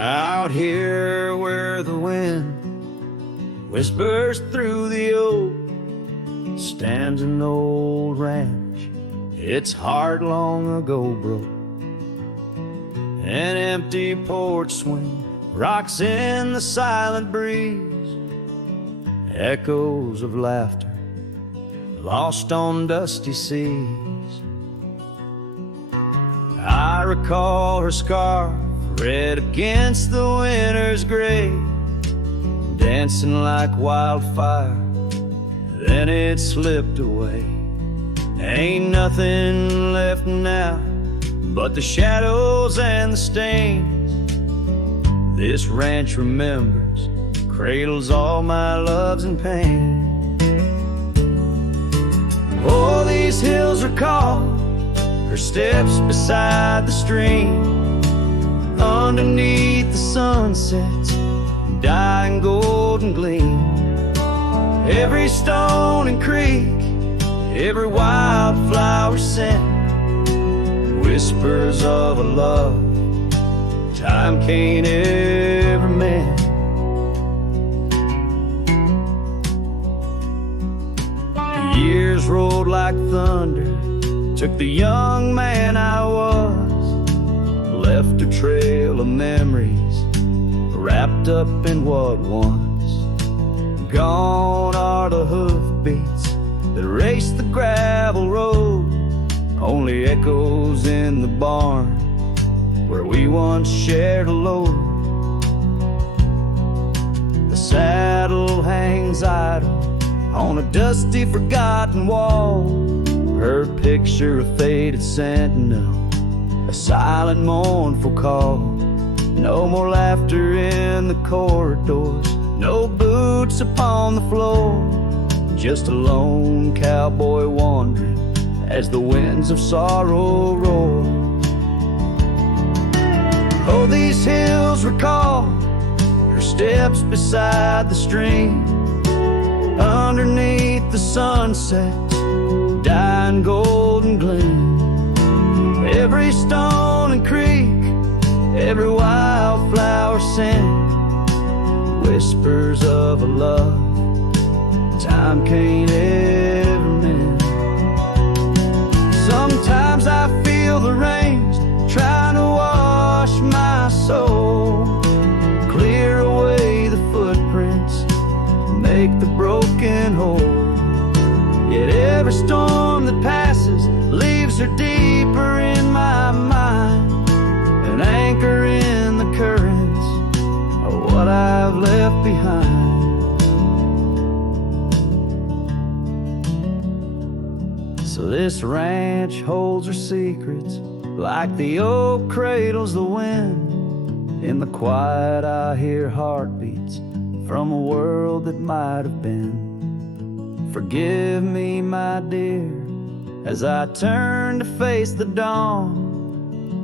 Out here where the wind whispers through the oak stands an old ranch. Its heart long ago broke. An empty porch swing rocks in the silent breeze. Echoes of laughter lost on dusty seas. I recall her scarf red against the winter's gray, dancing like wildfire, then it slipped away. Ain't nothing left now but the shadows and the stains. This ranch remembers, cradles all my loves and pain. Oh, these hills recall her steps beside the stream, underneath the sunset's dying golden gleam. Every stone and creek, every wildflower scent, whispers of a love time can't ever mend. The years rolled like thunder, took the young man I was, left a trail of memories wrapped up in what once. Gone are the hoofbeats that raced the gravel road, only echoes in the barn where we once shared a load. The saddle hangs idle on a dusty forgotten wall, her picture a faded sentinel, a silent mournful call. No more laughter in the corridors, no boots upon the floor, just a lone cowboy wandering as the winds of sorrow roar. Oh, these hills recall her steps beside the stream, underneath the sunset's dying golden gleam. Every stone and creek, every wildflower scent, whispers of a love time can't ever mend. Sometimes I feel the rains trying to wash my soul, clear away the footprints, make the broken whole. Yet every storm that passes leaves her deeper in my mind, an anchor in the currents of what I've left behind. So this ranch holds her secrets like the oak cradles the wind. In the quiet I hear heartbeats from a world that might have been. Forgive me, my dear, as I turn to face the dawn.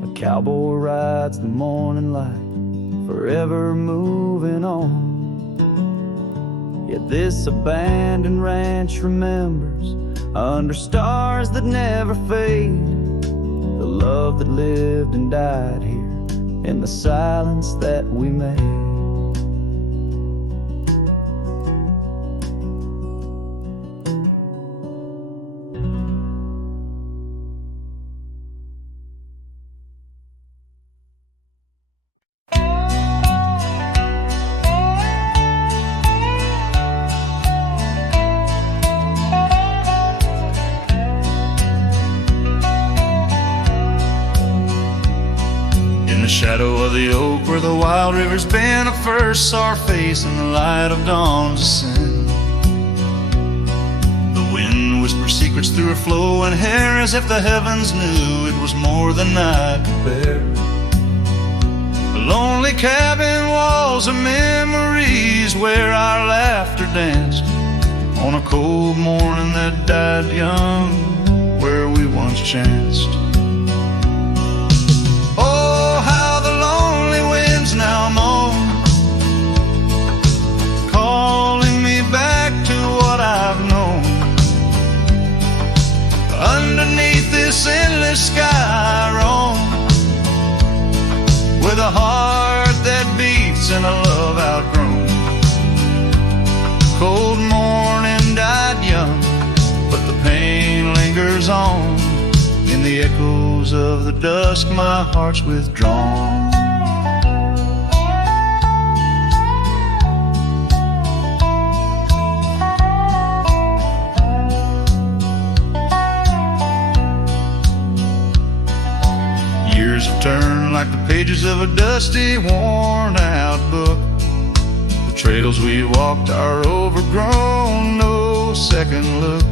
A cowboy rides the morning light, forever moving on. Yet this abandoned ranch remembers, under stars that never fade, the love that lived and died here in the silence that we made. Shadow of the oak where the wild river's been, I first saw her face in the light of dawn's ascent. The wind whispered secrets through her flowing hair, as if the heavens knew it was more than I could bear. The lonely cabin walls of memories where our laughter danced on a cold morning that died young, where we once chanced. Now moan, calling me back to what I've known. Underneath this endless sky I roam, with a heart that lingers on. In the echoes of the dusk, my heart's withdrawn. Years have turned like the pages of a dusty, worn-out book. The trails we walked are overgrown, no second look.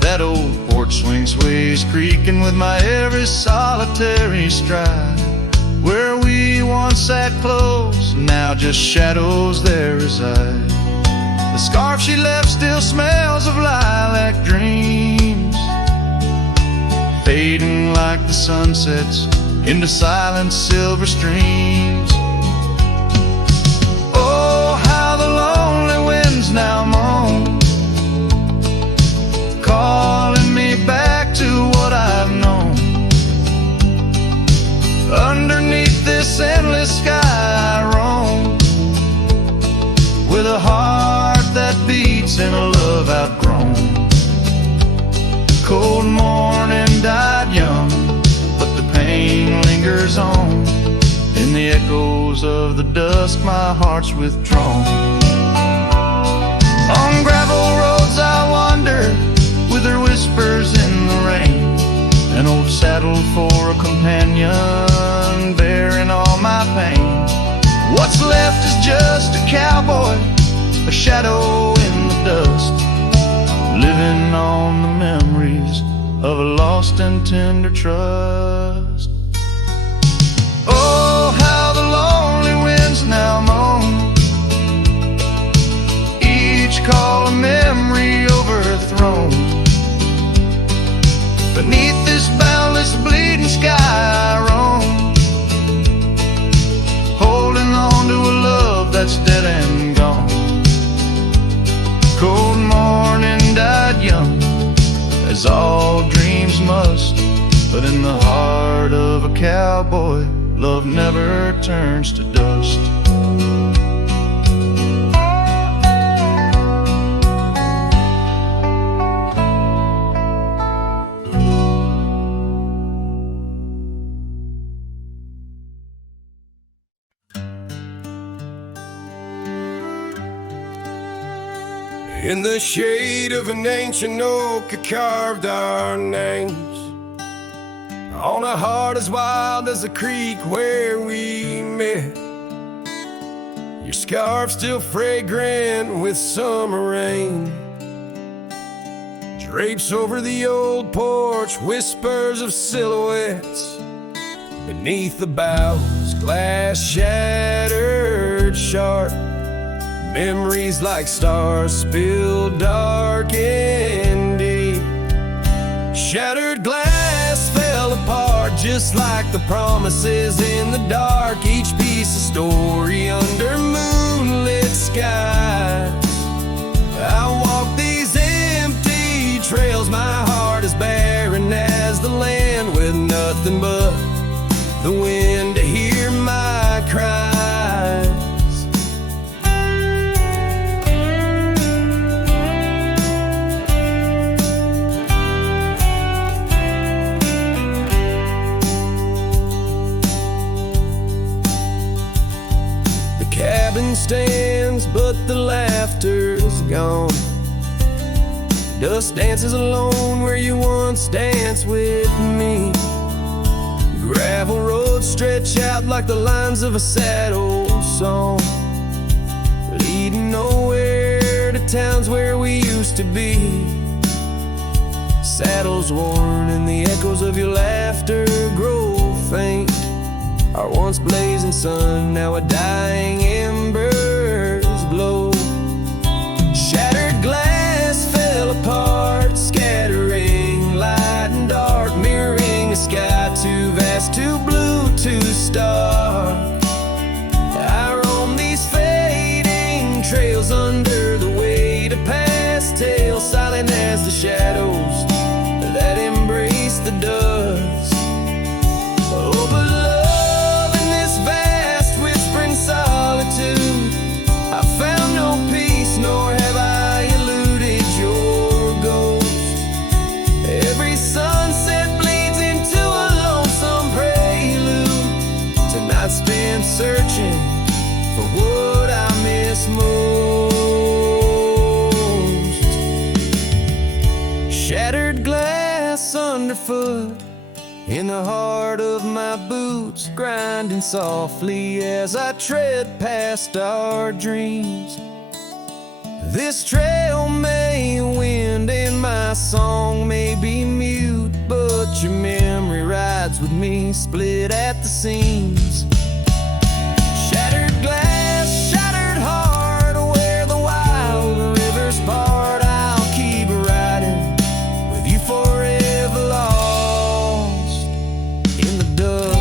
That old porch swing sways creaking with my every solitary stride. Where we once sat close, now just shadows there reside. The scarf she left still smells of lilac dreams, fading like the sunsets into silent silver streams. Oh, how the lonely winds now moan, calling me back to what I've known. Underneath this endless sky I roam, with a heart that beats and a love outgrown. Cold morning died young, but the pain lingers on. In the echoes of the dusk, my heart's withdrawn. On gravel roads I wander, with her whispers in the rain. An old saddle for a companion, bearing all my pain. What's left is just a cowboy, a shadow in the dust, living on the memories of a lost and tender trust. Oh, how the lonely winds now moan, each call a memory overthrown. Beneath this boundless bleeding sky I roam, holding on to a love that's dead and gone. Cold morning died young, as all dreams must, but in the heart of a cowboy, love never turns to dust. In the shade of an ancient oak, I carved our names on a heart as wild as the creek where we met. Your scarf still fragrant with summer rain drapes over the old porch, whispers of silhouettes beneath the boughs, glass shattered sharp. Memories like stars spilled dark and deep. Shattered glass fell apart just like the promises in the dark. Each piece a story under moonlit skies. I walk these empty trails, my heart is barren as the land, with nothing but the wind to hear my cries. Cabin stands, but the laughter's gone. Dust dances alone where you once danced with me. Gravel roads stretch out like the lines of a sad old song, leading nowhere to towns where we used to be. Saddles worn and the echoes of your laughter grow faint. Our once blazing sun, now a dying embers glow. Shattered glass fell apart, scattering light and dark, mirroring a sky too vast, too blue, too stark. I roam these fading trails under the weight of past tales, silent as the shadows that embrace the dust. Oh, but love in this vast whispering solitude wood, in the heart of my boots, grinding softly as I tread past our dreams. This trail may wind and my song may be mute, but your memory rides with me, split at the seams. Shattered glass, shattered heart, where the wild rivers part, I'll keep riding with you forever, lost in the dust.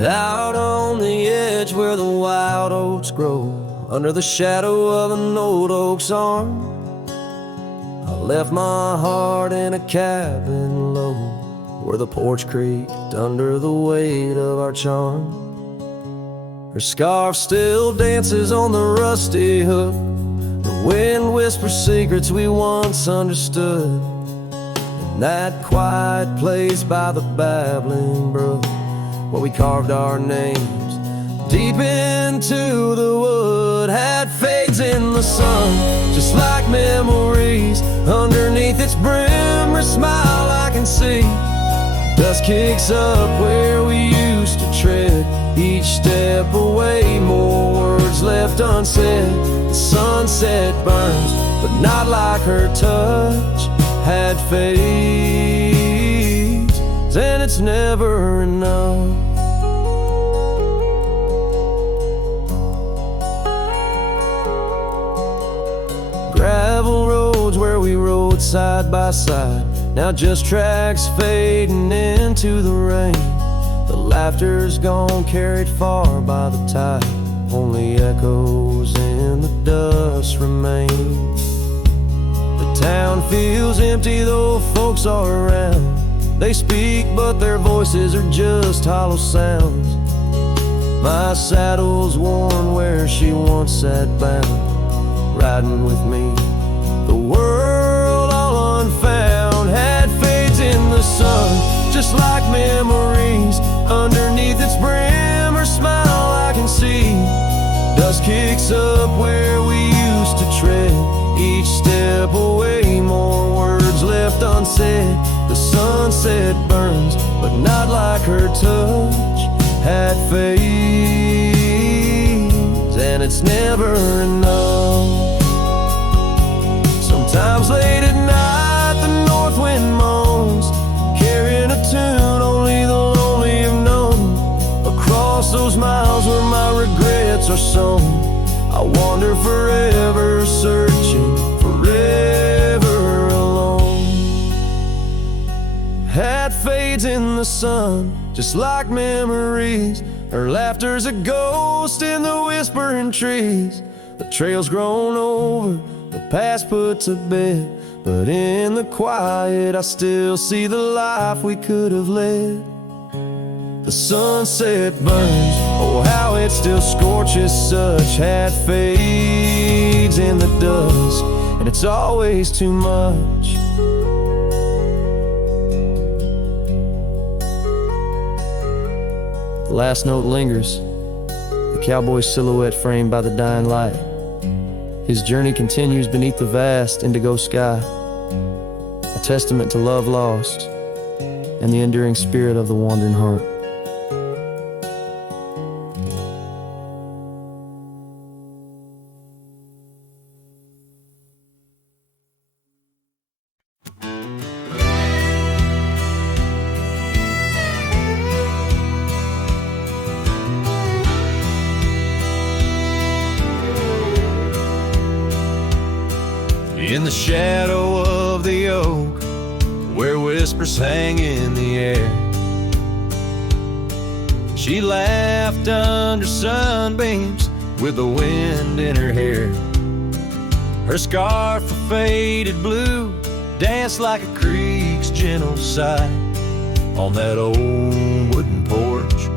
Out on the edge where the wild oats grow, under the shadow of an old oak's arm, I left my heart in a cabin low, where the porch creaked under the weight of our charm. Her scarf still dances on the rusty hook, the wind whispers secrets we once understood. In that quiet place by the babbling brook, where we carved our names deep into the wood, had fades in the sun, just like memories. Underneath its brim, her smile I can see. Dust kicks up where we used to tread, each step away, more words left unsaid. The sunset burns, but not like her touch had fades, and it's never enough. Gravel roads where we rode side by side, now just tracks fading into the rain. The laughter's gone, carried far by the tide, only echoes in the dust remain. The town feels empty though folks are around. They speak but their voices are just hollow sounds. My saddle's worn where she once sat bound, riding with me, the world all unfound, had fades in the sun, just like memories. Underneath its brim, her smile I can see. Dust kicks up where we used to tread, each step away, more words left unsaid. The sunset burns, but not like her touch had fades, and it's never enough. Sometimes late at night the north wind moans, carrying a tune only the lonely have known. Across those miles where my regrets are sown, I wander forever, searching, forever alone. Had fades in the sun, just like memories. Her laughter's a ghost in the whispering trees. The trail's grown over, the past put to bed, but in the quiet I still see the life we could have led. The sunset burns, oh how it still scorches, such had fades in the dust, and it's always too much. The last note lingers, the cowboy's silhouette framed by the dying light. His journey continues beneath the vast indigo sky, a testament to love lost and the enduring spirit of the wandering heart. In the shadow of the oak, where whispers hang in the air, she laughed under sunbeams with the wind in her hair. Her scarf of faded blue danced like a creek's gentle sigh on that old wooden porch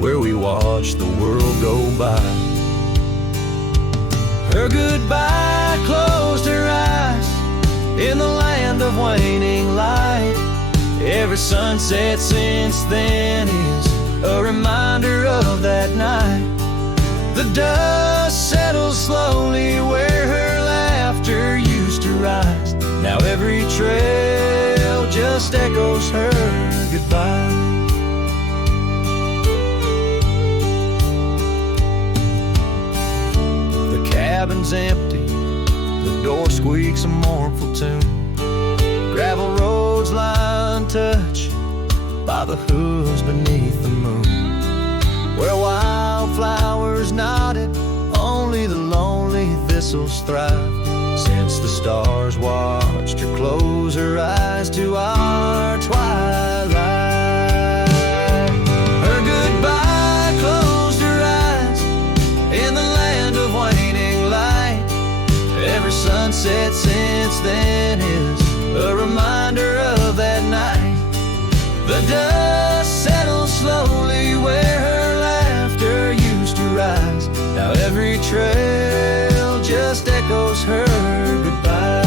where we watched the world go by. Her goodbye closed her eyes in the land of waning light. Every sunset since then is a reminder of that night. The dust settles slowly where her laughter used to rise. Now every trail just echoes her goodbye. The cabin's empty, the door squeaks a mournful tune. Gravel roads lie untouched by the hooves beneath the moon. Where wildflowers nodded, only the lonely thistles thrive. Since the stars watched her close her eyes to our twilight. Her goodbye closed her eyes in the land of waning light. Every sunset since then is a reminder of that night. The dust settles slowly where her laughter used to rise. Now every trail just echoes her goodbye.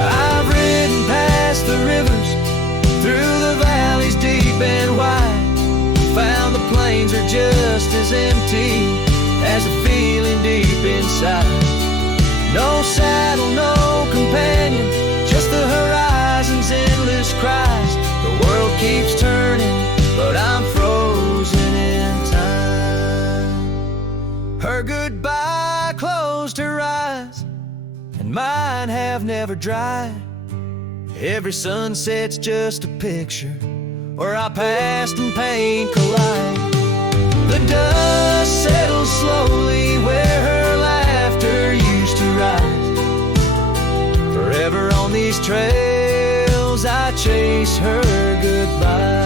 I've ridden past the rivers, through the valleys deep and wide, found the plains are just as empty as a feeling deep inside. No saddle, no companion, just the horizon's endless cries. The world keeps turning, but I'm frozen in time. Her goodbye closed her eyes, and mine have never dried. Every sunset's just a picture where our past and pain collide. The dust settles slowly where her laughter used to rise. Forever on these trails I chase her goodbye.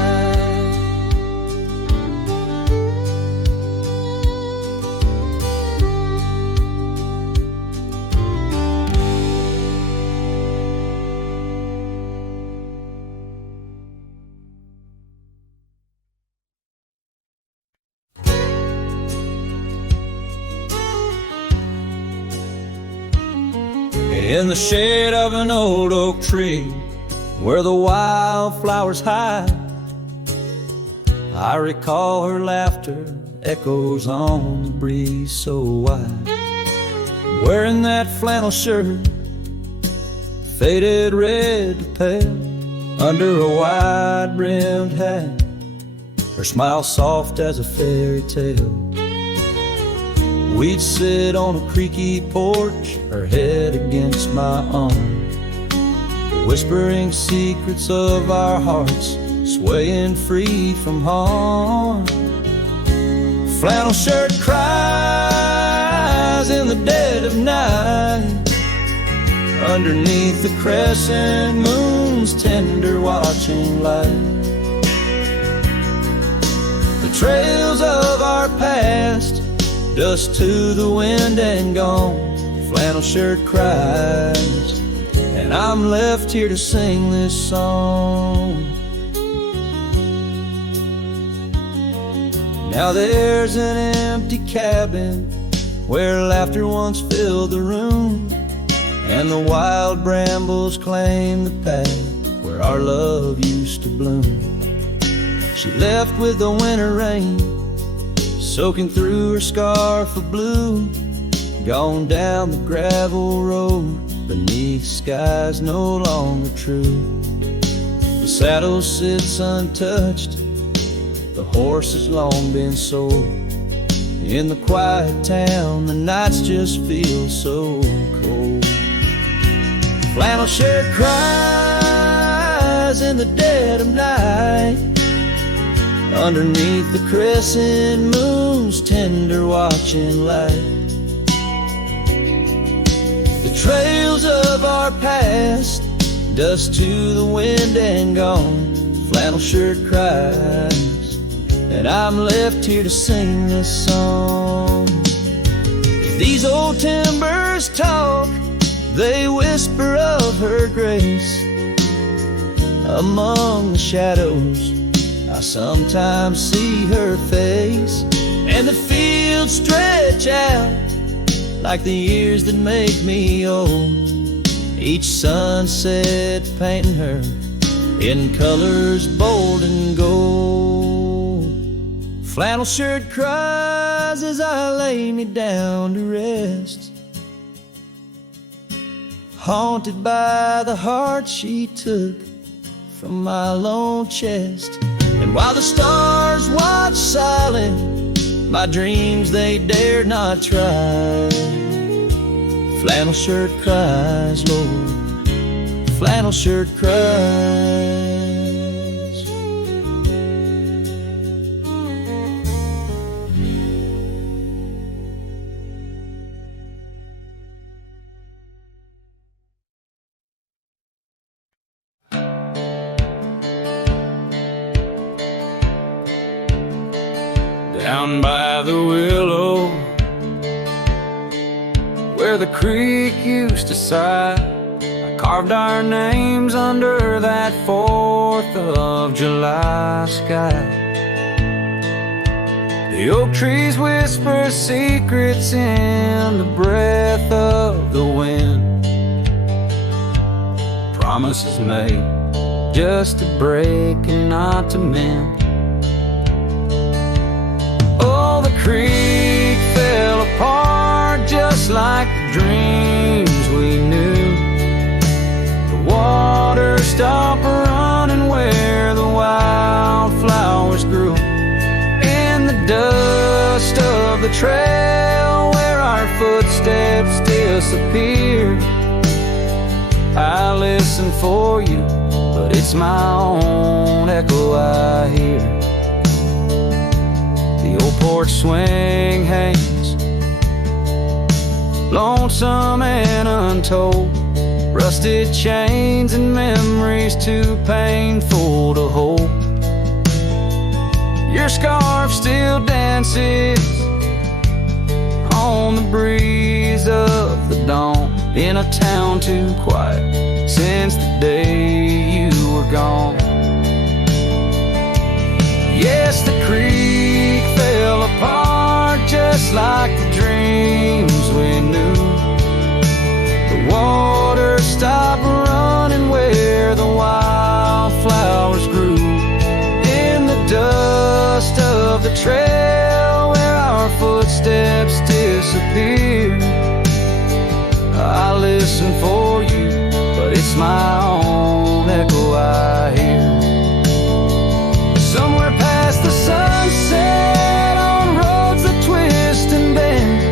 In the shade of an old oak tree, where the wildflowers hide, I recall her laughter echoes on the breeze so wide. Wearing that flannel shirt, faded red to pale, under a wide-brimmed hat, her smile soft as a fairy tale. We'd sit on a creaky porch, her head against my arm, whispering secrets of our hearts, swaying free from harm. Flannel shirt cries in the dead of night, underneath the crescent moon's tender watching light. The trails of our past, dust to the wind and gone. Flannel shirt cries, and I'm left here to sing this song. Now there's an empty cabin where laughter once filled the room, and the wild brambles claim the path where our love used to bloom. She left with the winter rain soaking through her scarf of blue, gone down the gravel road beneath skies no longer true. The saddle sits untouched, the horse has long been sold. In the quiet town, the nights just feel so cold. Flannel shirt cries in the dead of night, underneath the crescent moon's tender watching light. The trails of our past, dust to the wind and gone. Flannel shirt cries, and I'm left here to sing this song. These old timbers talk, they whisper of her grace. Among the shadows I sometimes see her face, and the fields stretch out like the years that make me old. Each sunset painting her in colors bold and gold. Flannel shirt cries as I lay me down to rest, haunted by the heart she took from my lone chest. And while the stars watch silent, my dreams they dare not try. Flannel shirt cries, Lord, flannel shirt cries. Down by the willow, where the creek used to sigh, I carved our names under that 4th of July sky. The oak trees whisper secrets in the breath of the wind, promises made just to break and not to mend. The creek fell apart just like the dreams we knew. The water stopped running where the wildflowers grew. In the dust of the trail where our footsteps disappeared, I listen for you, but it's my own echo I hear. The old porch swing hangs, lonesome and untold. Rusted chains and memories too painful to hold. Your scarf still dances on the breeze of the dawn, in a town too quiet since the day you were gone. Yes, the creek fell apart just like the dreams we knew. The water stopped running where the wildflowers grew. In the dust of the trail where our footsteps disappeared, I listen for you, but it's my own echo I hear. Somewhere past the sunset, on roads that twist and bend,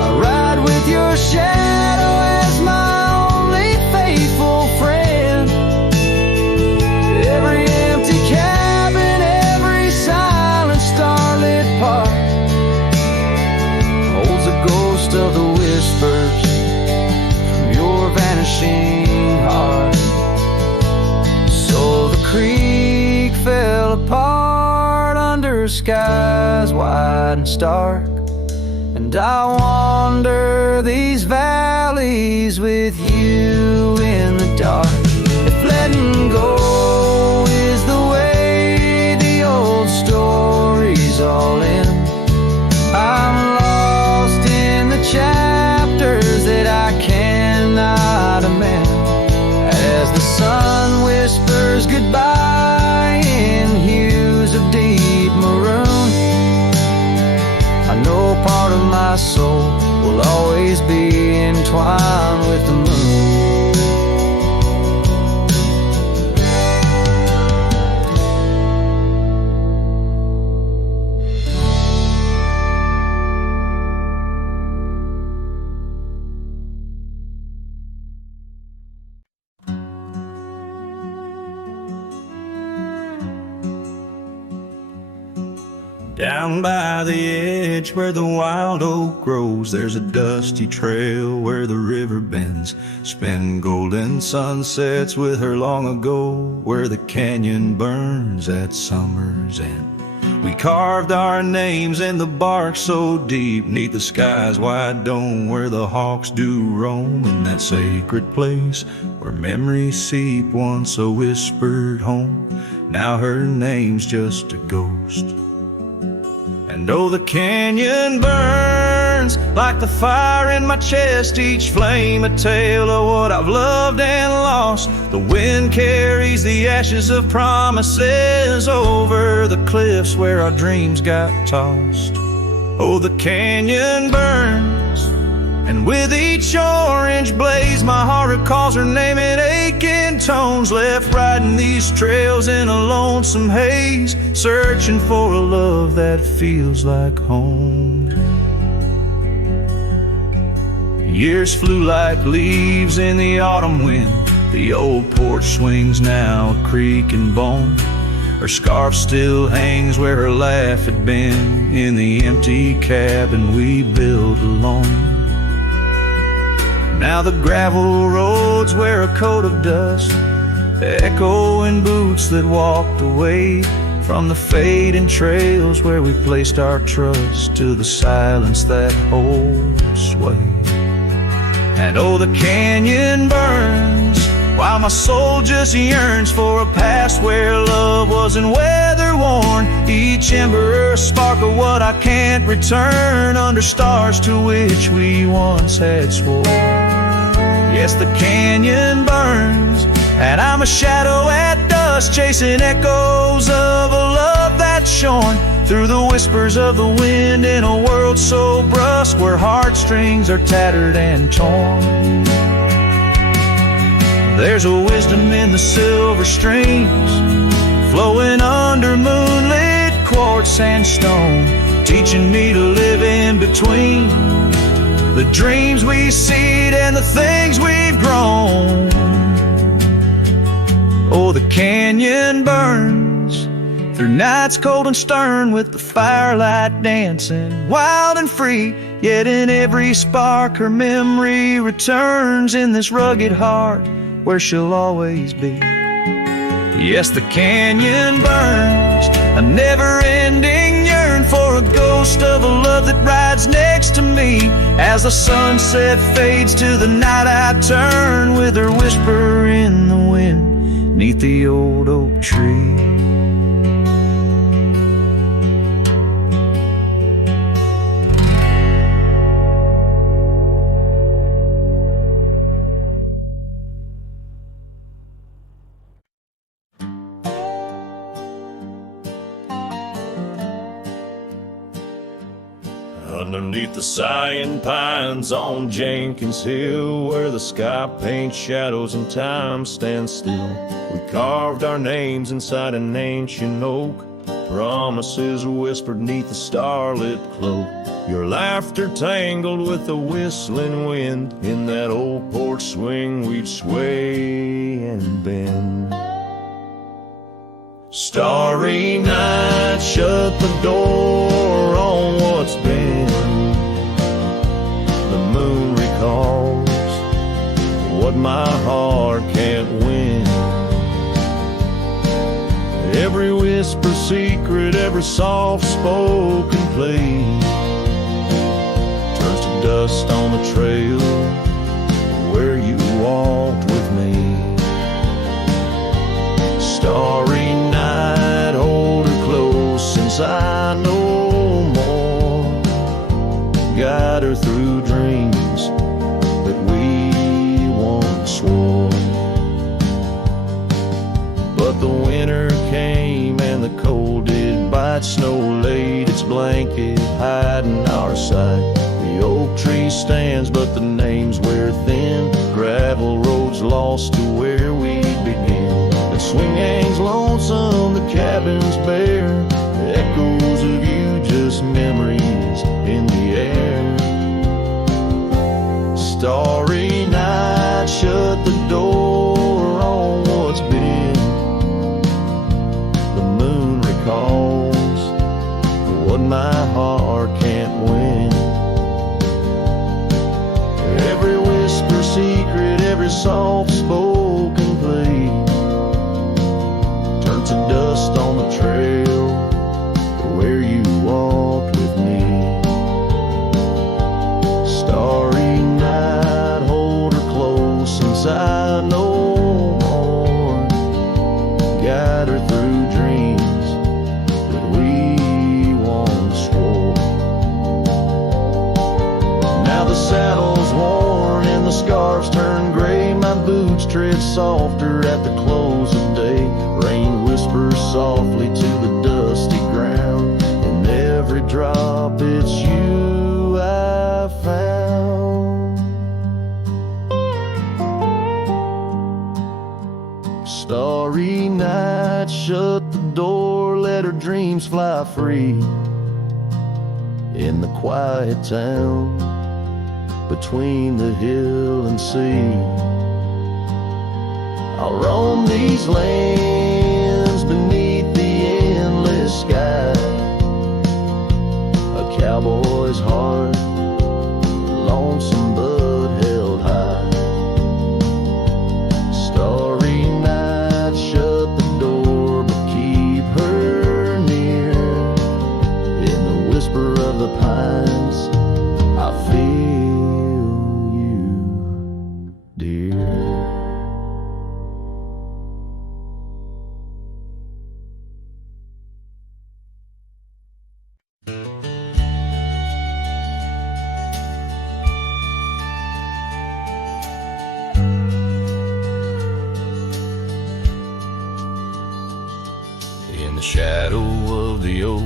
I ride with your shadow as my only faithful friend. Every empty cabin, every silent starlit park holds a ghost of the whispers from your vanishing heart. So the creek fell apart under skies wide and stark, and I wander these valleys with you in the dark. If letting go is the way the old stories all end, I'm lost in the chapters that I cannot amend. As the sun whispers goodbye in hues of deep maroon, I know part of my soul will always be entwined with the moon. Down by the edge where the wild oak grows, there's a dusty trail where the river bends, spin golden sunsets with her long ago, where the canyon burns at summer's end. We carved our names in the bark so deep, 'neath the sky's wide dome, where the hawks do roam, in that sacred place where memories seep, once a whispered home, now her name's just a ghost. And oh, the canyon burns burns like the fire in my chest, each flame a tale of what I've loved and lost. The wind carries the ashes of promises over the cliffs where our dreams got tossed. Oh, the canyon burns, and with each orange blaze my heart recalls her name in aching tones, left riding these trails in a lonesome haze, searching for a love that feels like home. Years flew like leaves in the autumn wind. The old porch swings now a creak and bone. Her scarf still hangs where her laugh had been in the empty cabin we built alone. Now the gravel roads wear a coat of dust, echoing boots that walked away from the fading trails where we placed our trust, to the silence that holds sway. And oh, the canyon burns while my soul just yearns for a past where love wasn't weather worn, each ember a spark of what I can't return, under stars to which we once had sworn. Yes, the canyon burns, and I'm a shadow at dusk, chasing echoes of a love that's shorn through the whispers of the wind in a world so brusque, where heartstrings are tattered and torn. There's a wisdom in the silver streams flowing under moonlit quartz and stone, teaching me to live in between the dreams we seed and the things we've grown. Oh, the canyon burns through nights cold and stern, with the firelight dancing wild and free, yet in every spark her memory returns, in this rugged heart where she'll always be. Yes, the canyon burns, a never-ending yearn for a ghost of a love that rides next to me. As the sunset fades to the night I turn, with her whisper in the wind 'neath the old oak tree. Underneath the sighing pines on Jenkins Hill, where the sky paints shadows and time stands still, we carved our names inside an ancient oak, promises whispered neath the starlit cloak. Your laughter tangled with the whistling wind, in that old porch swing we'd sway and bend. Starry night shut the door on what's been. The moon recalls what my heart can't win. Every whisper secret, every soft spoken plea turns to dust on the trail where you walked with me. Starry night, hold her close since I know more. Guide her through dreams that we once swore. But the winter came and the cold did bite. Snow laid its blanket, hiding our sight. The oak tree stands, but the names wear thin. Gravel roads lost to where we begin. The swing hangs lonesome, the cabin's bare. Echoes of you, just memories in the air. Starry night, shut the door on what's been. The moon recalls what my heart can't win. Every whisper secret, every soft spoken plea turns to dust on the trail where you walked with me. Starry night. tread softer at the close of day. Rain whispers softly to the dusty ground. In every drop it's you I found. Starry night, shut the door, let her dreams fly free. In the quiet town, between the hill and sea, I'll roam these lands beneath the endless sky. A cowboy's heart, lonesome but held high. Starry night, shut the door, but keep her near. In the whisper of the pines, I feel you, dear. In the shadow of the oak,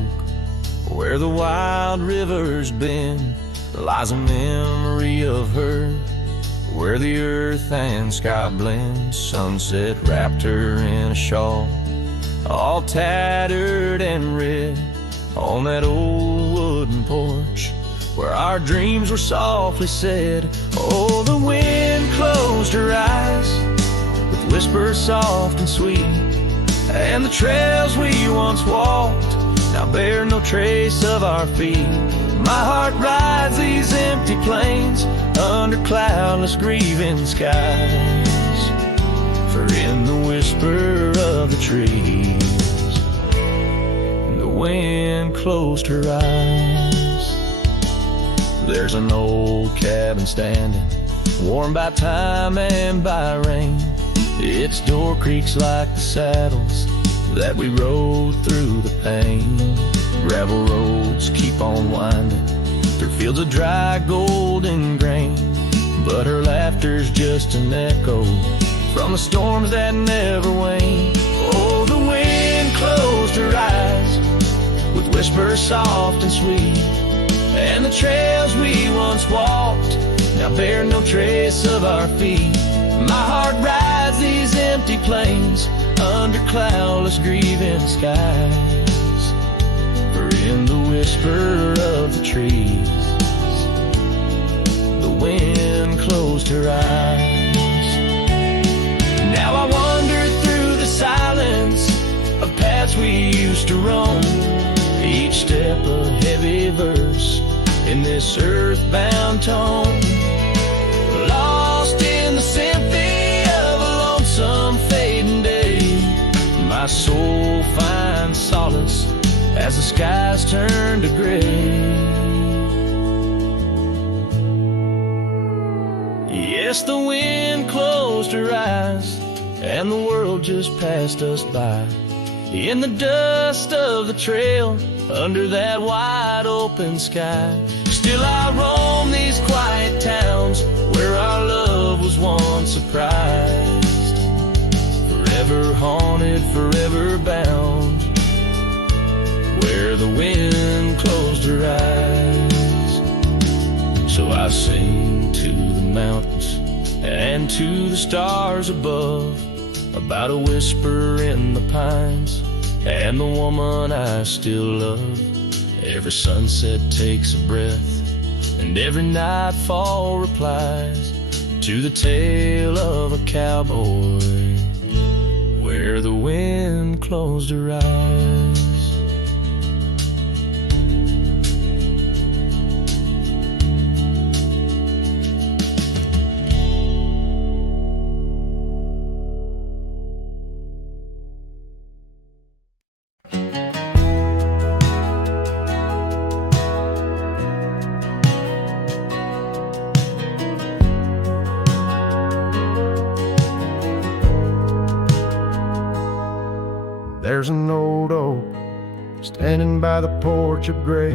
where the wild river's been, lies a memory of her, where the earth and sky blend. Sunset wrapped her in a shawl, all tattered and red, on that old wooden porch where our dreams were softly said. Oh, the wind closed her eyes with whispers soft and sweet, and the trails we once walked now bear no trace of our feet. My heart rides these empty plains under cloudless grieving skies, for in the whisper of the trees the wind closed her eyes. There's an old cabin standing, warmed by time and by rain. Its door creaks like the saddles that we rode through the pain. Gravel roads keep on winding through fields of dry golden grain, but her laughter's just an echo from the storms that never wane. Oh, the wind closed her eyes with whispers soft and sweet, and the trails we once walked now bear no trace of our feet. My heart rides these empty plains under cloudless grieving skies, for in the whisper of the trees the wind closed her eyes. Now I wander through the silence of paths we used to roam, each step a heavy verse in this earthbound tone, lost in the symphony of a lonesome fading day. My soul finds solace as the skies turn to gray. Yes, the wind closed her eyes and the world just passed us by, in the dust of the trail under that wide open sky. Still I roam these quiet towns where our love was once surprised, forever haunted, forever bound, where the wind closed her eyes. So I sing to the mountains and to the stars above about a whisper in the pines and the woman I still love. Every sunset takes a breath, and every nightfall replies to the tale of a cowboy where the wind closed her eyes. There's an old oak standing by the porch of gray,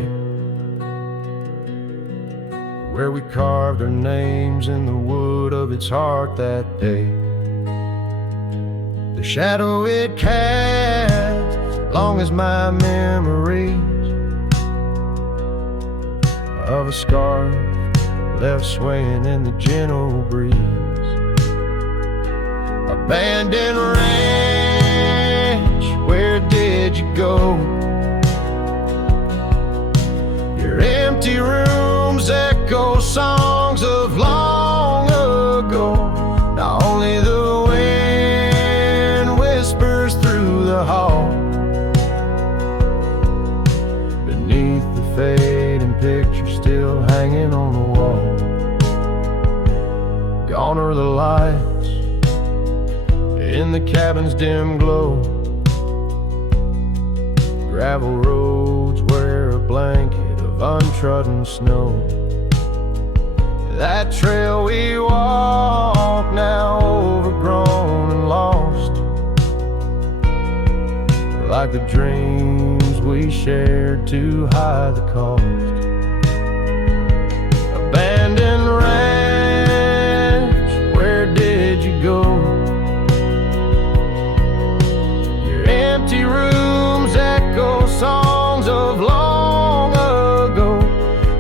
where we carved our names in the wood of its heart that day. the shadow it casts, long as my memories of a scarf left swaying in the gentle breeze. Abandoned ranch, where did you go? Your empty rooms echo songs of long ago. Now only the wind whispers through the hall. Beneath the fading picture still hanging on the wall. Gone are the lights in the cabin's dim glow. Gravel roads wear a blanket of untrodden snow. That trail we walk now overgrown and lost, like the dreams we shared to hide the cost. Abandoned ranch, where did you go? Your empty rooms echo songs of long ago.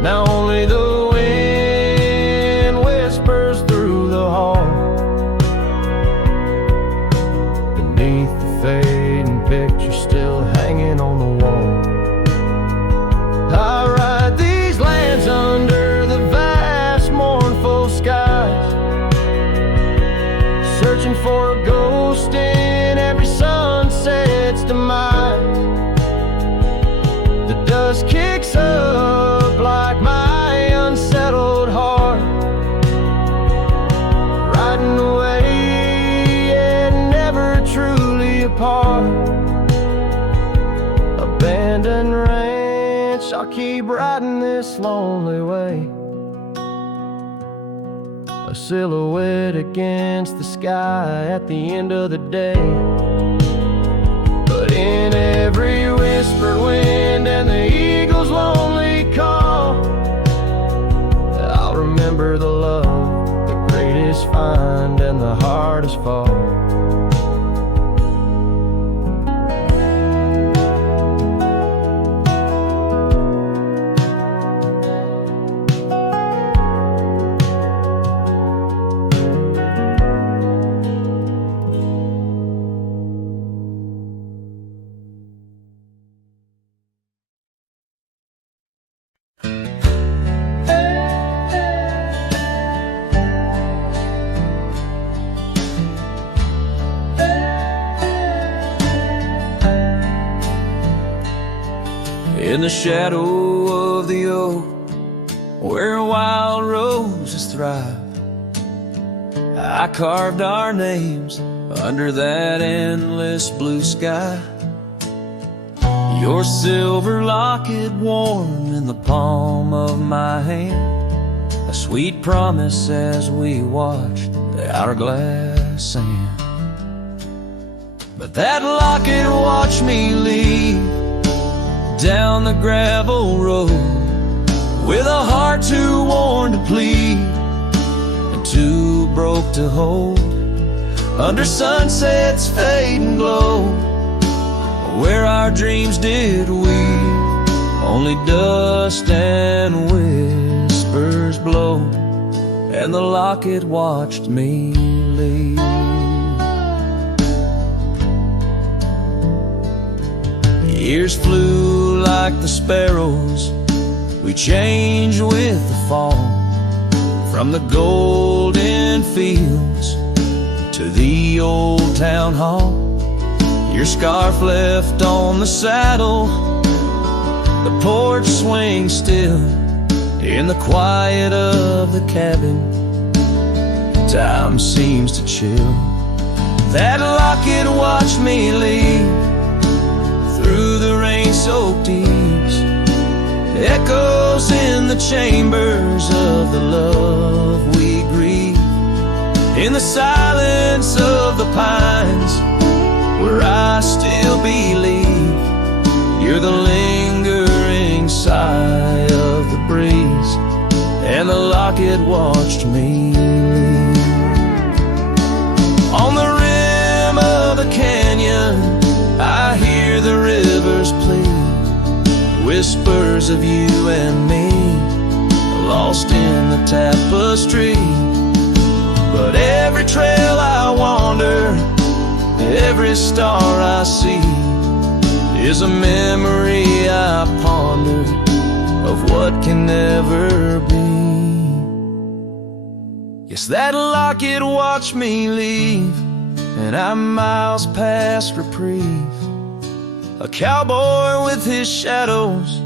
Now only the wind whispers through the hall. Beneath the fading picture still hanging on the wall. I ride these lands under the vast mournful skies, searching for a ghost in every sunset's demise. The dust kicks up like my unsettled heart, riding away and never truly apart. Abandoned ranch, I'll keep riding this lonely way, a silhouette against the sky at the end of the day. But in every whispered wind and the eagle's lonely call, I'll remember the love, the greatest find and the hardest fall. In the shadow of the oak, where wild roses thrive, I carved our names under that endless blue sky. Your silver locket warm in the palm of my hand, a sweet promise as we watched the hourglass sand. But that locket watched me leave down the gravel road, with a heart too worn to plead and too broke to hold, under sunset's fading glow, where our dreams did weave, only dust and whispers blow, and the locket watched me leave. Years flew like the sparrows, we changed with the fall, from the golden fields to the old town hall. Your scarf left on the saddle, the porch swings still, in the quiet of the cabin, time seems to chill. That locket watched me leave through the rain-soaked eaves, echoes in the chambers of the love we grieve, in the silence of the pines, where I still believe you're the lingering sigh of the breeze, and the locket watched me leave. On the rim of the whispers of you and me, lost in the tapestry. But every trail I wander, every star I see, is a memory I ponder of what can never be. Yes, that locket watched me leave, and I'm miles past reprieve. A cowboy with his shadows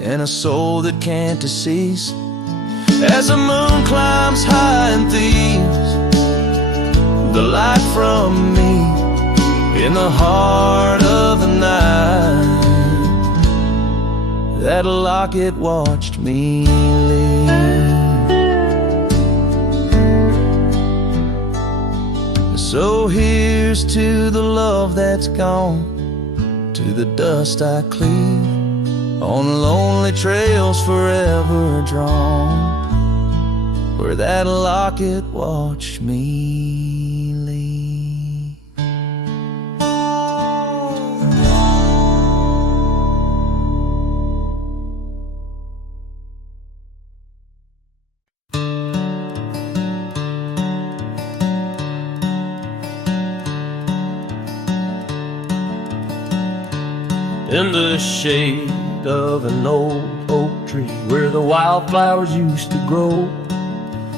and a soul that can't decease. As the moon climbs high and thieves the light from me in the heart of the night, that locket watched me leave. So here's to the love that's gone, to the dust I cleave, on lonely trails forever drawn, where that locket watched me leave. In the shade of an old oak tree where the wildflowers used to grow,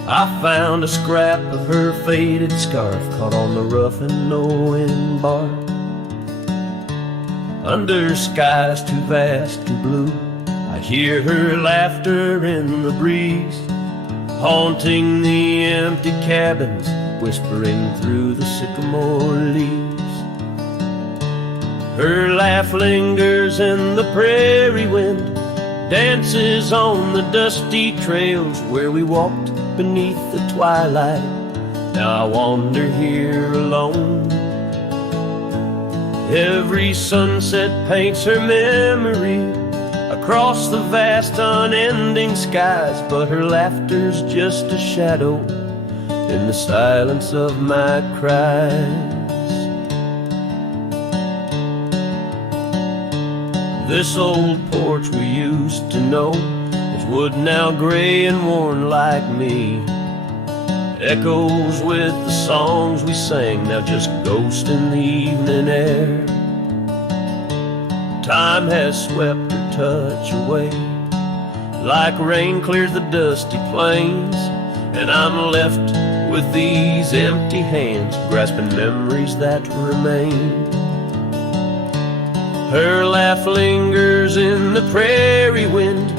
I found a scrap of her faded scarf caught on the rough and knowing bark. Under skies too vast, too blue, I hear her laughter in the breeze, haunting the empty cabins, whispering through the sycamore leaves. Her laugh lingers in the prairie wind, dances on the dusty trails where we walked beneath the twilight. Now I wander here alone. Every sunset paints her memory across the vast unending skies, but her laughter's just a shadow in the silence of my cries. This old porch we used to know is wood now gray and worn like me, echoes with the songs we sang, now just ghosts in the evening air. Time has swept her touch away, like rain clears the dusty plains, and I'm left with these empty hands, grasping memories that remain. Her laugh lingers in the prairie wind,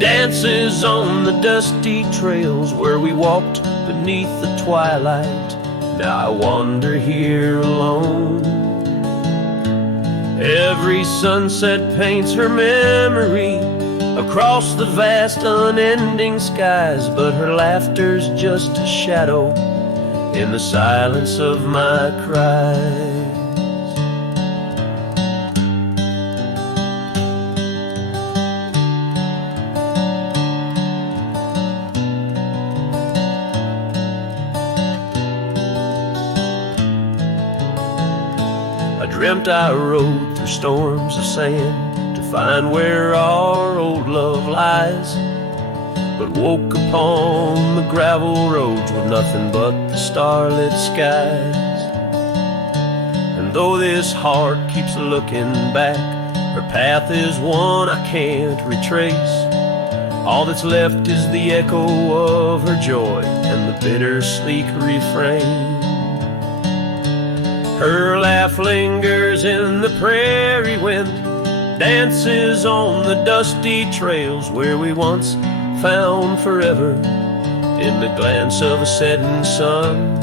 dances on the dusty trails where we walked beneath the twilight. Now I wander here alone. Every sunset paints her memory across the vast unending skies, but her laughter's just a shadow in the silence of my cries. Dreamt I rode through storms of sand to find where our old love lies, but woke upon the gravel roads with nothing but the starlit skies. And though this heart keeps looking back, her path is one I can't retrace. All that's left is the echo of her joy and the bittersweet refrain. Her laugh lingers in the prairie wind, dances on the dusty trails where we once found forever in the glance of a setting sun.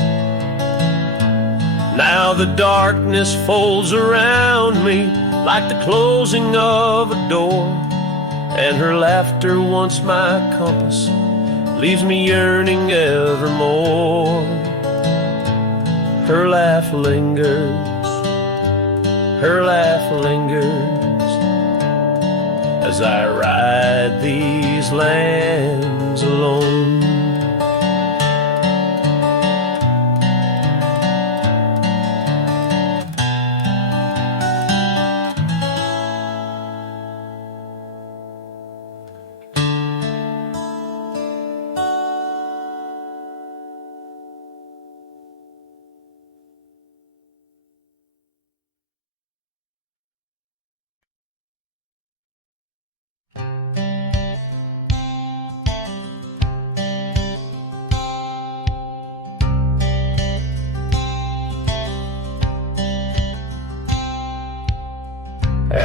Now the darkness folds around me like the closing of a door, and her laughter, once my compass, leaves me yearning evermore. Her laugh lingers, her laugh lingers, as I ride these lands alone.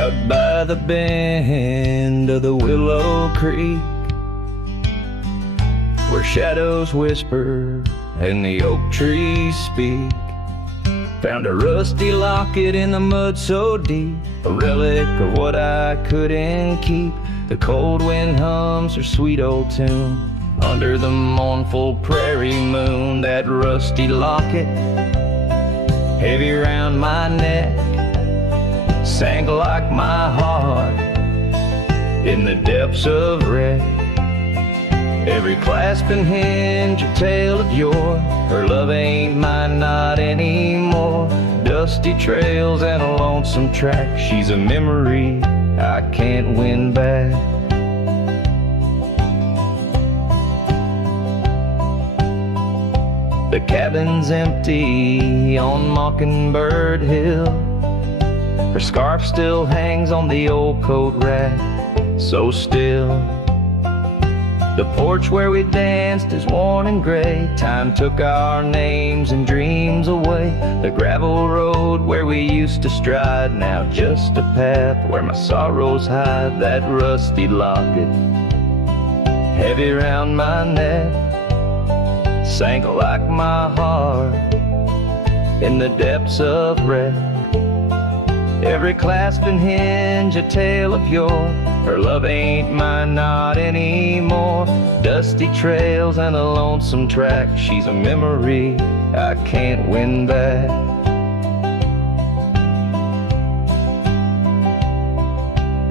Out by the bend of the Willow Creek, where shadows whisper and the oak trees speak, found a rusty locket in the mud so deep, a relic of what I couldn't keep. The cold wind hums her sweet old tune under the mournful prairie moon. That rusty locket, heavy round my neck, sank like my heart in the depths of wreck. Every clasp and hinge a tale of yore. Her love ain't mine, not anymore. Dusty trails and a lonesome track. She's a memory I can't win back. The cabin's empty on Mockingbird Hill. Her scarf still hangs on the old coat rack, so still. The porch where we danced is worn and gray. Time took our names and dreams away. The gravel road where we used to stride, now just a path where my sorrows hide. That rusty locket, heavy round my neck, sank like my heart in the depths of wreck. Every clasp and hinge a tale of yore. Her love ain't mine, not anymore. Dusty trails and a lonesome track. She's a memory I can't win back.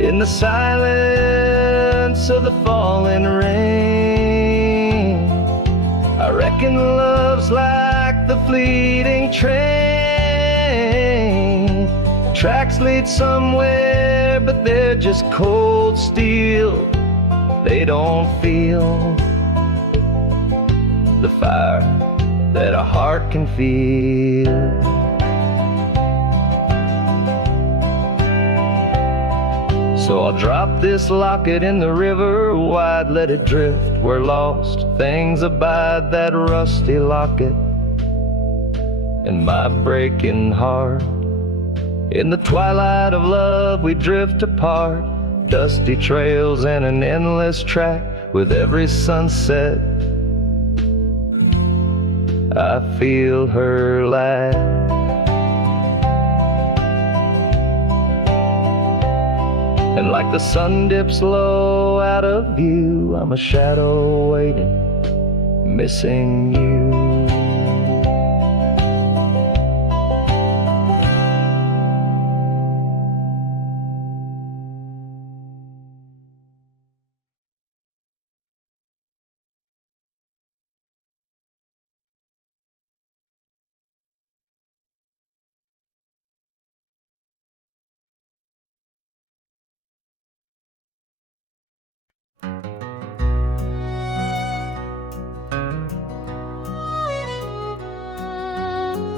In the silence of the falling rain, I reckon love's like the fleeting train. Tracks lead somewhere, but they're just cold steel. They don't feel the fire that a heart can feel. So I'll drop this locket in the river wide, let it drift where lost things abide. That rusty locket and my breaking heart. In the twilight of love we drift apart. Dusty trails and an endless track. With every sunset I feel her laugh. And like the sun dips low out of view, I'm a shadow waiting, missing you.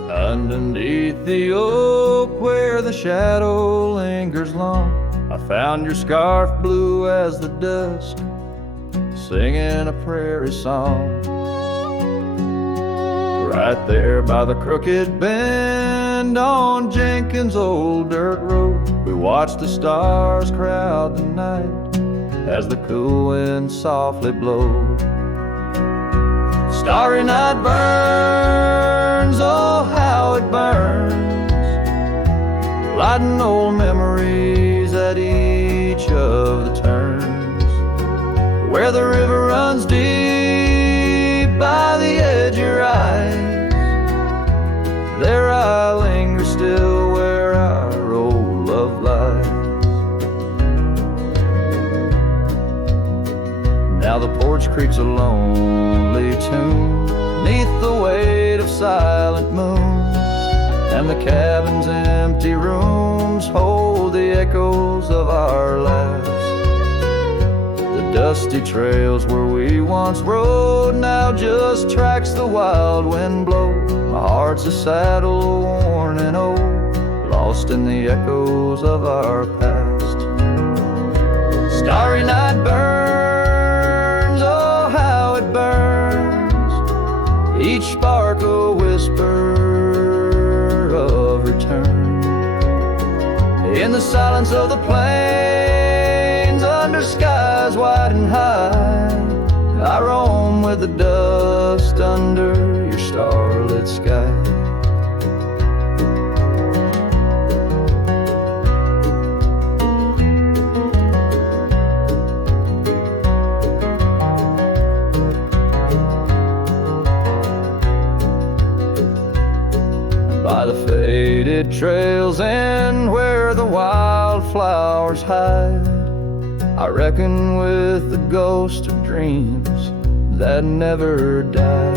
Underneath the oak where the shadow lingers long, I found your scarf blue as the dusk, singing a prairie song. Right there by the crooked bend on Jenkins' old dirt road, we watched the stars crowd the night as the cool wind softly blowed. Starry night burns, oh how it burns, lighting old memories at each of the turns. Where the river runs deep by the edge of your eyes, there I linger still where our old love lies. Now the porch creaks a lonely tune neath the weight of silent moons, and the cabin's empty rooms hold the echoes of our laughs. The dusty trails where we once rode now just tracks the wild wind blow. My heart's a saddle worn and old, lost in the echoes of our past. Starry night burns, oh how it burns, each spark a whisper of return. In the silence of the plains, under skies wide and high, I roam with the dust under your starlit sky. By the faded trails and where the wildflowers hide, I reckon with the ghost of dreams that never die.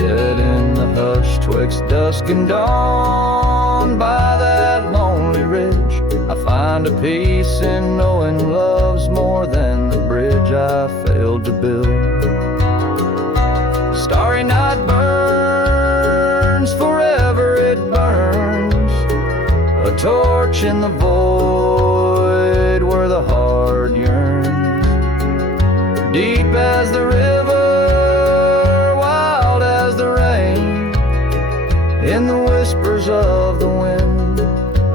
Yet in the hush twixt dusk and dawn, by that lonely ridge, I find a peace in knowing love's more than the bridge I failed to build. Starry night burns, forever it burns, a torch in the void where the heart yearns. Deep as the river, wild as the rain, in the whispers of the wind,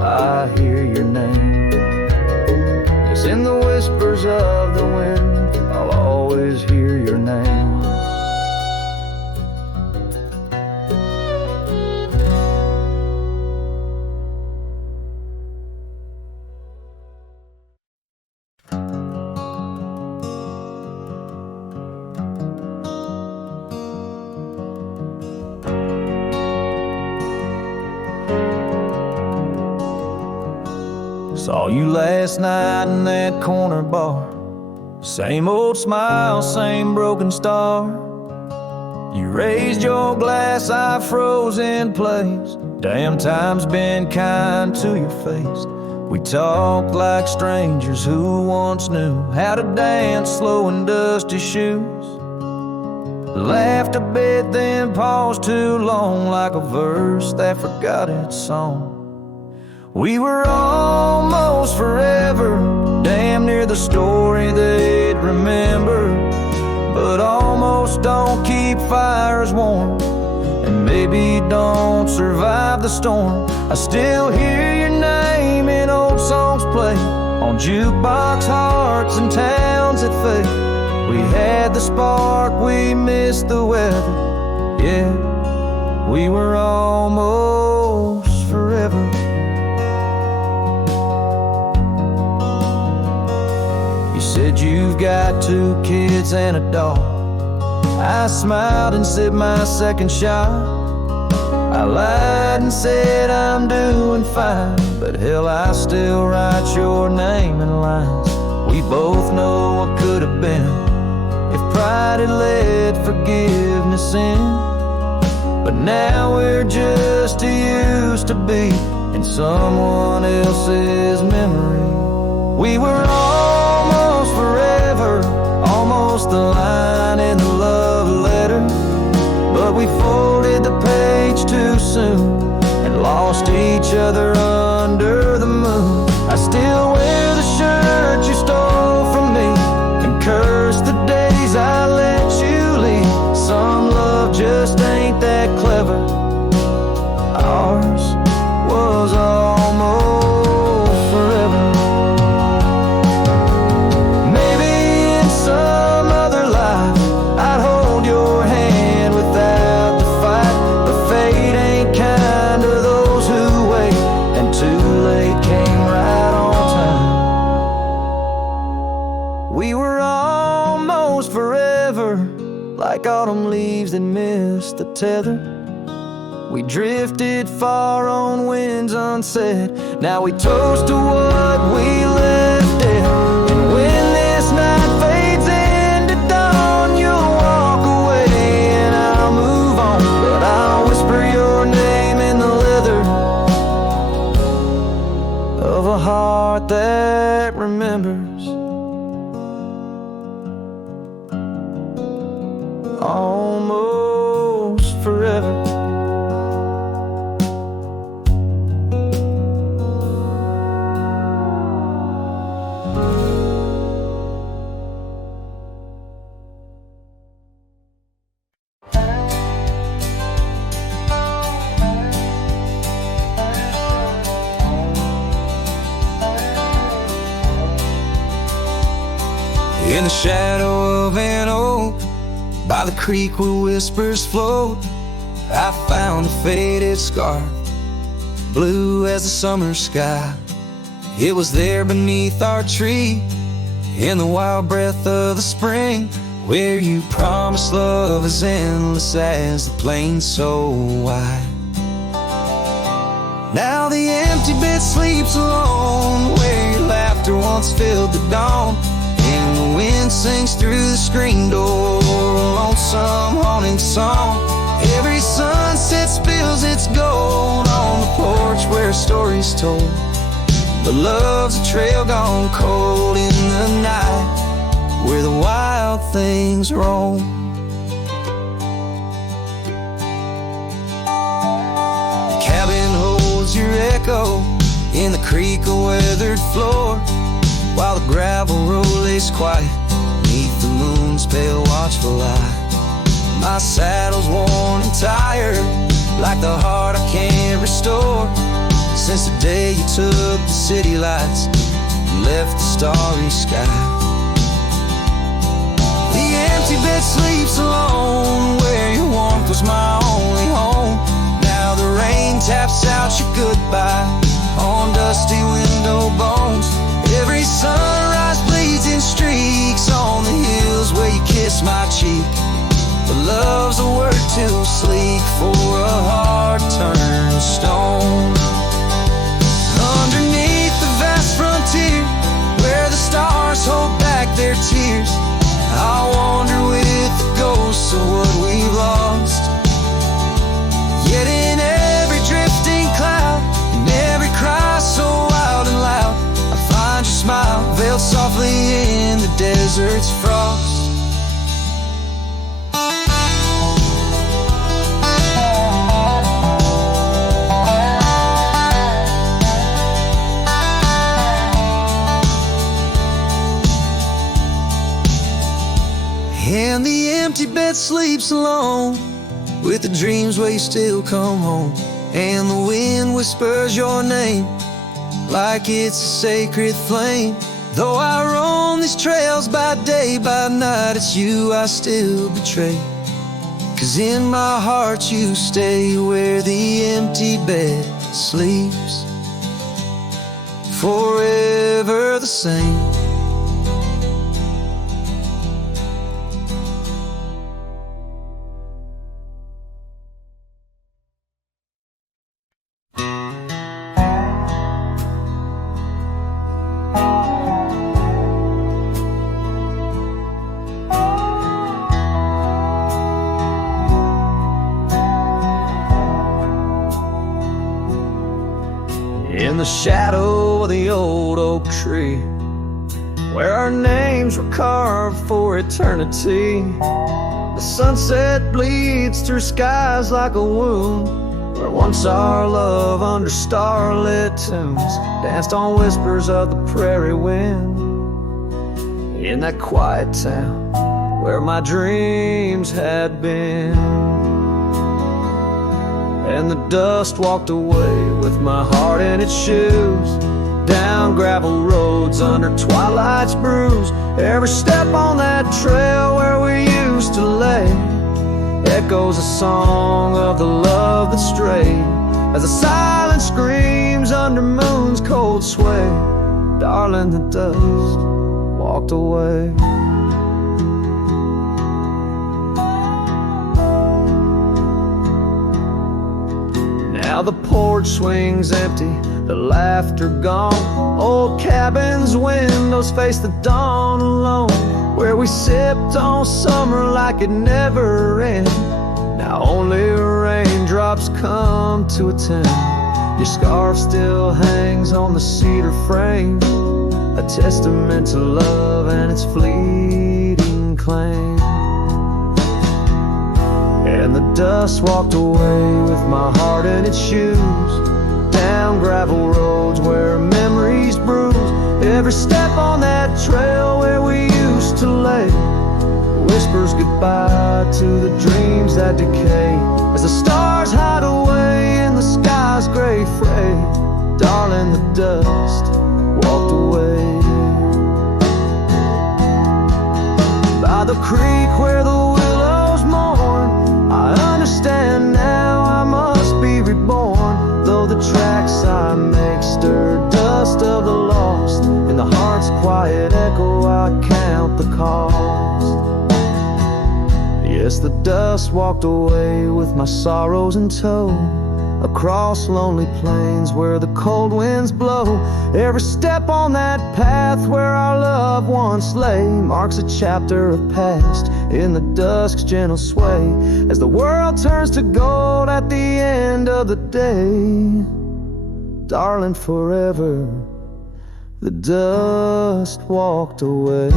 I hear your name. Yes, in the whispers of the wind, I'll always hear your name. Saw you last night in that corner bar. Same old smile, same broken star. You raised your glass, I froze in place. Damn, time's been kind to your face. We talked like strangers who once knew how to dance slow in dusty shoes. Laughed a bit, then paused too long, like a verse that forgot its song. We were almost forever, damn near the story they'd remember. But almost don't keep fires warm, and maybe don't survive the storm. I still hear your name in old songs play on jukebox hearts and towns that fade. We had the spark, we missed the weather. Yeah, we were almost forever. Said you've got 2 kids and a dog. I smiled and sipped my second shot. I lied and said I'm doing fine, but hell, I still write your name in lines. We both know what could have been if pride had let forgiveness in. But now we're just too used to be in someone else's memory. We were almost forever, almost the line in the love letter. But we folded the page too soon and lost each other under the moon. I still wear the shirt you stole from me and curse the days I let you leave. Some love just ain't that clever. Ours was almost forever. Some other life I'd hold your hand without the fight, but fate ain't kind to those who wait, and too late came right on time. We were almost forever, like autumn leaves that missed the tether. We drifted far on winds unsaid. Now we toast to what we left dead. And when this night fades into dawn, you'll walk away and I'll move on. But I'll whisper your name in the leather of a heart that remembers. Almost forever. In the shadow of an oak, by the creek where whispers float, I found a faded scarf, blue as the summer sky. It was there beneath our tree, in the wild breath of the spring, where you promised love as endless as the plain so wide. Now the empty bed sleeps alone, where your laughter once filled the dawn, and the wind sings through the screen door, a lonesome haunting song. Every sunset spills its gold on the porch where a story's told, but love's a trail gone cold in the night, where the wild things roam. The cabin holds your echo in the creek a weathered floor, while the gravel road lays quiet beneath the moon's pale watchful light. My saddle's worn and tired, like the heart I can't restore, since the day you took the city lights and left the starry sky. The empty bed sleeps alone, where your warmth was my only home. Now the rain taps out your goodbye on dusty window bones. Every sunrise bleeds in streaks on the hills where you kiss my cheek, but love's a word too sleek for a heart turned stone. Underneath the vast frontier, where the stars hold back their tears, I wander with the ghosts of what we've lost. Yet in every drifting cloud, in every cry so wild and loud, I find your smile veiled softly in the desert's frost. And the empty bed sleeps alone, with the dreams where you still come home, and the wind whispers your name like it's a sacred flame. Though I roam these trails by day, by night, it's you I still betray, 'cause in my heart you stay where the empty bed sleeps, forever the same. In the shadow of the old oak tree, where our names were carved for eternity, the sunset bleeds through skies like a wound, where once our love under starlit tunes danced on whispers of the prairie wind. In that quiet town where my dreams had been, and the dust walked away with my heart in its shoes, down gravel roads under twilight's bruise. Every step on that trail where we used to lay echoes a song of the love that strayed, as the silence screams under moon's cold sway. Darling, the dust walked away. Now the porch swings empty, the laughter gone. Old cabins, windows face the dawn alone, where we sipped on summer like it never ended. Now only raindrops come to attend. Your scarf still hangs on the cedar frame, a testament to love and its fleeting claim. And the dust walked away with my heart in its shoes, down gravel roads where memories bruise. Every step on that trail where we used to lay whispers goodbye to the dreams that decay, as the stars hide away in the sky's gray fray. Darling, the dust walked away. by the creek where the willows mourn. I understand now I must be reborn, though the tracks I make stir dust of the lost. In the heart's quiet echo I count the cost. Yes, the dust walked away with my sorrows in tow, across lonely plains where the cold winds blow. Every step on that path where our love once lay marks a chapter of past in the dusk's gentle sway, as the world turns to gold at the end of the day. Darling, forever the dust walked away.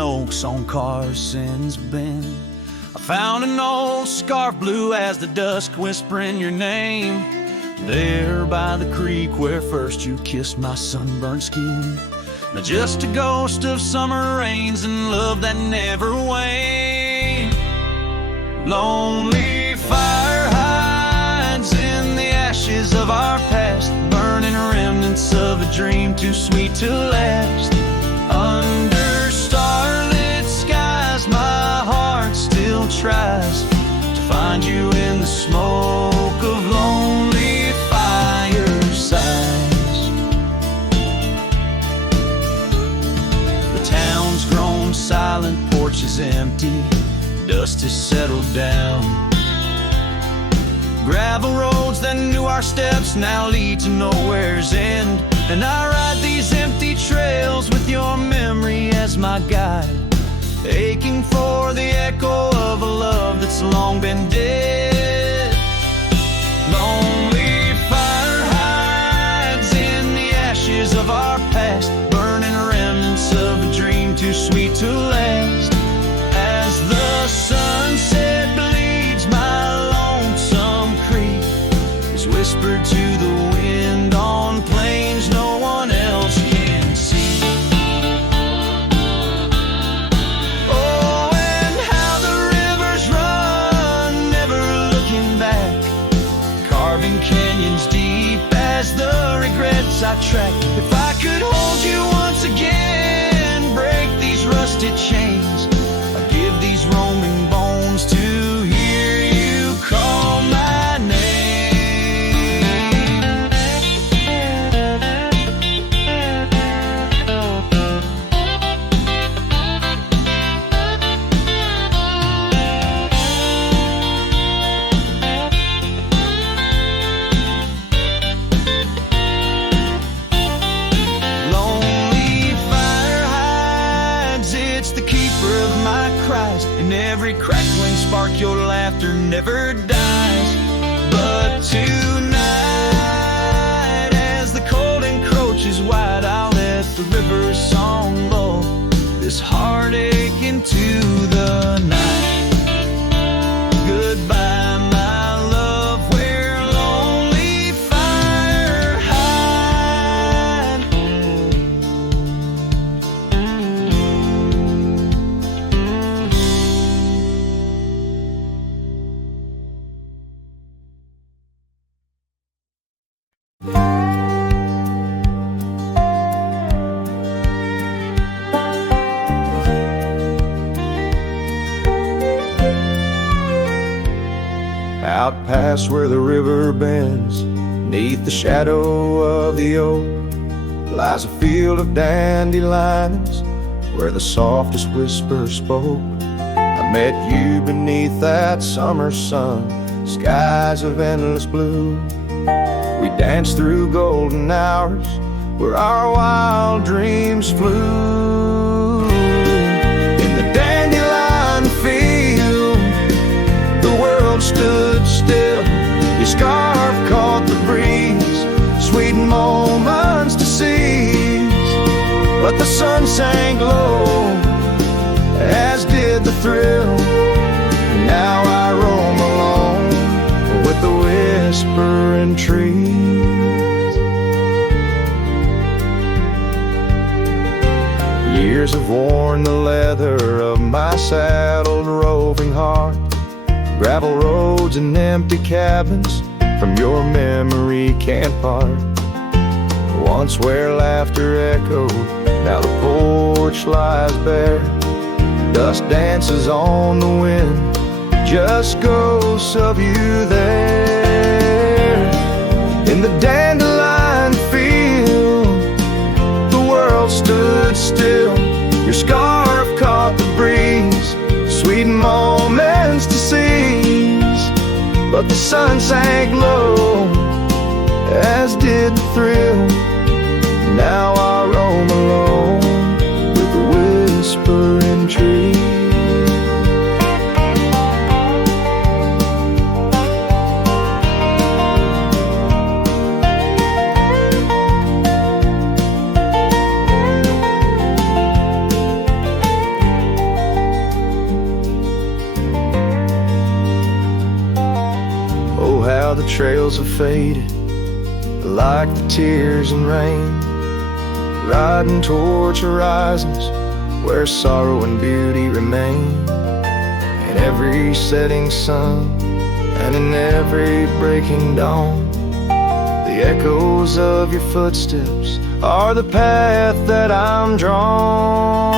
Oaks on Carson's Bend, I found an old scarf blue as the dusk whispering your name. There by the creek where first you kissed my sunburned skin. Now just a ghost of summer rains and love that never waned. Lonely fire hides in the ashes of our past, burning remnants of a dream too sweet to last. Under starlit skies, my heart still tries to find you in the smoke of lonely firesides. The town's grown silent, porch is empty, dust has settled down. Gravel roads that knew our steps now lead to nowhere's end, and I ride these empty trails with your memory as my guide, aching for the echo of a love that's long been dead. Lonely fire hides in the ashes of our past, burning remnants of a dream too sweet to last. As the sunset bleeds, my lonesome creek is whispered to the wind on plains no one else can see. Oh, and how the rivers run, never looking back, carving canyons deep as the regrets I track. If I could hold you once again, break these rusted chains, I'd give these roaming bones to hear you call my name. In every crackling spark your laughter never dies. But tonight, as the cold encroaches wide, I'll let the river's song lull this heartache into the night. Goodbye, my love, where lonely fire hide. Out past where the river bends, neath the shadow of the oak, lies a field of dandelions where the softest whisper spoke. I met you beneath that summer sun, skies of endless blue. We danced through golden hours where our wild dreams flew. In the dandelion field, the world stood still. Your scarf caught the breeze, sweet moments to seize. But the sun sank low, as did the thrill. Now I roam alone with the whispering trees. Years have worn the leather of my saddled roving heart. Gravel roads and empty cabins from your memory can't part. Once where laughter echoed, now the porch lies bare. Dust dances on the wind, just ghosts of you there. In the dandelion field, the world stood still. Your scarf caught the breeze, sweet moments to seize. But the sun sank low, as did the thrill. Now I roam alone with the whispering trees. Oh, how the trails have faded, like the tears and rain, riding towards horizons where sorrow and beauty remain. In every setting sun and in every breaking dawn, the echoes of your footsteps are the path that I'm drawn.